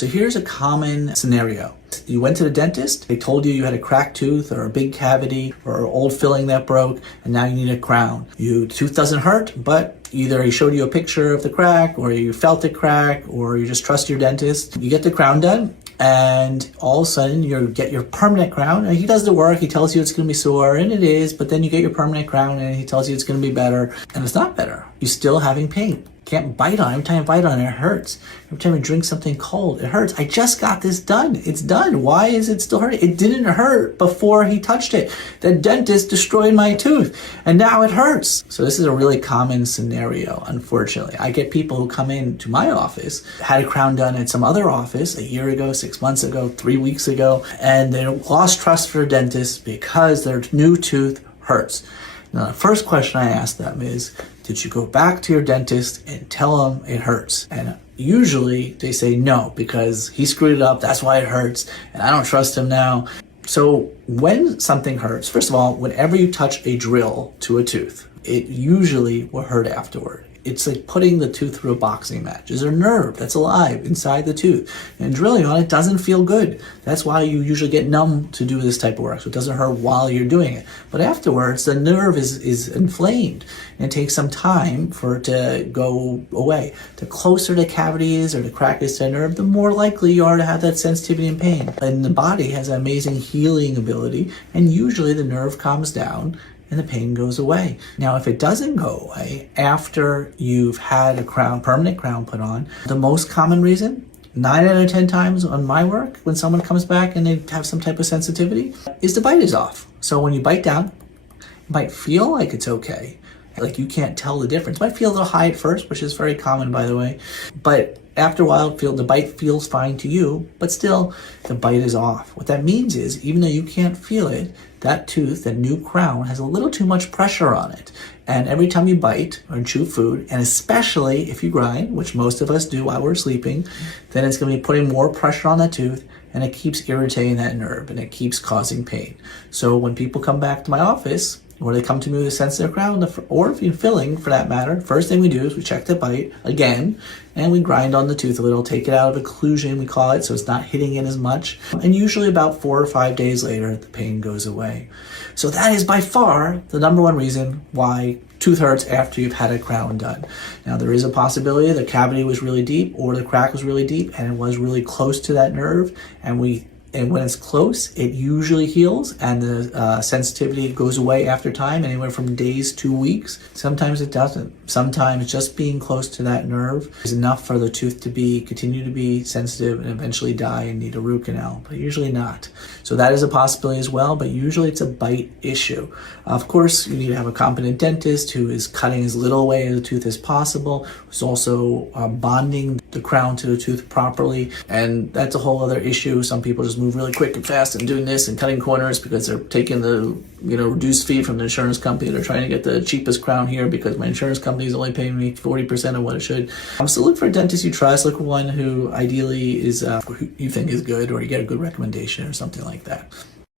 So here's a common scenario. You went to the dentist, they told you you had a cracked tooth or a big cavity or old filling that broke, and now you need a crown. Your tooth doesn't hurt, but either he showed you a picture of the crack, or you felt it crack, or you just trust your dentist. You get the crown done, and all of a sudden you get your permanent crown, and he does the work, he tells you it's going to be sore, and it is, but then you get your permanent crown and he tells you it's going to be better, and it's not better. You're still having pain. Can't bite on it. Every time I bite on it, it hurts. Every time I drink something cold, it hurts. I just got this done. It's done. Why is it still hurting? It didn't hurt before he touched it. The dentist destroyed my tooth, and now it hurts. So this is a really common scenario, unfortunately. I get people who come into my office, had a crown done at some other office a year ago, 6 months ago, 3 weeks ago, and they lost trust for a dentist because their new tooth hurts. Now, the first question I ask them is, did you go back to your dentist and tell him it hurts? And usually they say no, because he screwed it up, that's why it hurts, and I don't trust him now. So when something hurts, first of all, whenever you touch a drill to a tooth, it usually will hurt afterward. It's like putting the tooth through a boxing match. There's a nerve that's alive inside the tooth, and drilling on it doesn't feel good. That's why you usually get numb to do this type of work, so it doesn't hurt while you're doing it. But afterwards, the nerve is inflamed, and it takes some time for it to go away. The closer the cavity is or the crack is to the nerve, the more likely you are to have that sensitivity and pain. And the body has an amazing healing ability, and usually the nerve calms down and the pain goes away. Now, if it doesn't go away after you've had a crown, permanent crown put on, the most common reason, 9 out of 10 times on my work, when someone comes back and they have some type of sensitivity, is the bite is off. So when you bite down, it might feel like it's okay. Like you can't tell the difference. It might feel a little high at first, which is very common, by the way. But after a while, the bite feels fine to you, but still the bite is off. What that means is, even though you can't feel it, that tooth, that new crown, has a little too much pressure on it. And every time you bite or chew food, and especially if you grind, which most of us do while we're sleeping, then it's going to be putting more pressure on that tooth, and it keeps irritating that nerve, and it keeps causing pain. So when people come back to my office, or they come to me with a sensitive crown, or if you're filling for that matter, first thing we do is we check the bite again, and we grind on the tooth a little, take it out of occlusion, we call it, so it's not hitting it as much. And usually about 4 or 5 days later, the pain goes away. So that is by far the number one reason why tooth hurts after you've had a crown done. Now, there is a possibility the cavity was really deep, or the crack was really deep, and it was really close to that nerve, and when it's close, it usually heals, and the sensitivity goes away after time, anywhere from days to weeks. Sometimes it doesn't. Sometimes just being close to that nerve is enough for the tooth to continue to be sensitive and eventually die and need a root canal, but usually not. So that is a possibility as well, but usually it's a bite issue. Of course, you need to have a competent dentist who is cutting as little away of the tooth as possible, who's also bonding the crown to the tooth properly, and that's a whole other issue. Some people just move really quick and fast and doing this and cutting corners because they're taking the reduced fee from the insurance company. They're trying to get the cheapest crown here because my insurance company is only paying me 40% of what it should. So look for a dentist you trust. Look for one who ideally is who you think is good, or you get a good recommendation or something like that.